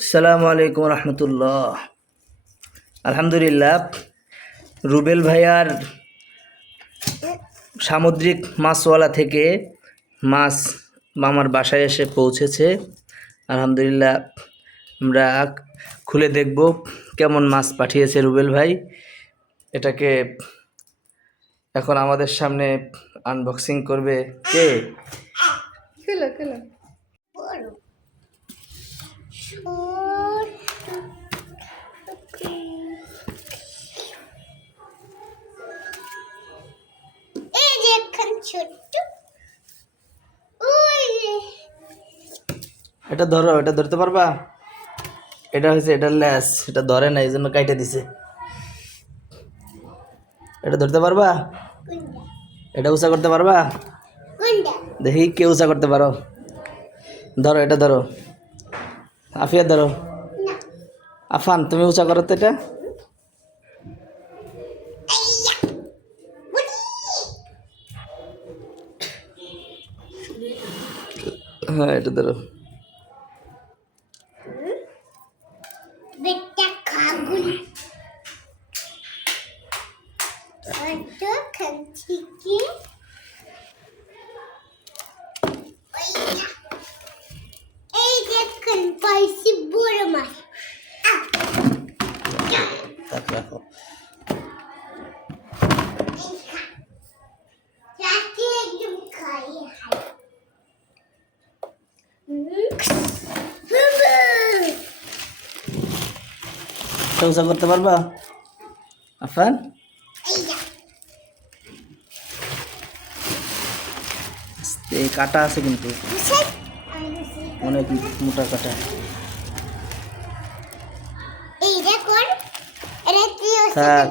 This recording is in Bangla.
আসসালামু আলাইকুম রহমতুল্লাহ। আলহামদুলিল্লাহ, রুবেল ভাইয়ার সামুদ্রিক মাছওয়ালা থেকে মাছ আমার বাসায় এসে পৌঁছেছে। আলহামদুলিল্লাহ, আমরা খুলে দেখব কেমন মাছ পাঠিয়েছে রুবেল ভাই। এটাকে এখন আমাদের সামনে আনবক্সিং করবে কে? খেলো খেলো এটা ধরো, এটা ধরতে পারবা? এটা হয়েছে এটা ল্যাস, এটা ধরে না, এই জন্য কাইটে দিছে। এটা ধরতে পারবা? এটা উঁচা করতে পারবা? দেখি কে উঁচা করতে পারো। ধরো, এটা ধরো। আফিয়া ধরো। আফান, তুমি উঁচা করো তো এটা। হ্যাঁ, এটা ধরো। তাক রাখো। এটা উঁচা করতে পারবা আফান? এই কাটা আছে কিন্তু অনেক মোটা কাটা। থাক।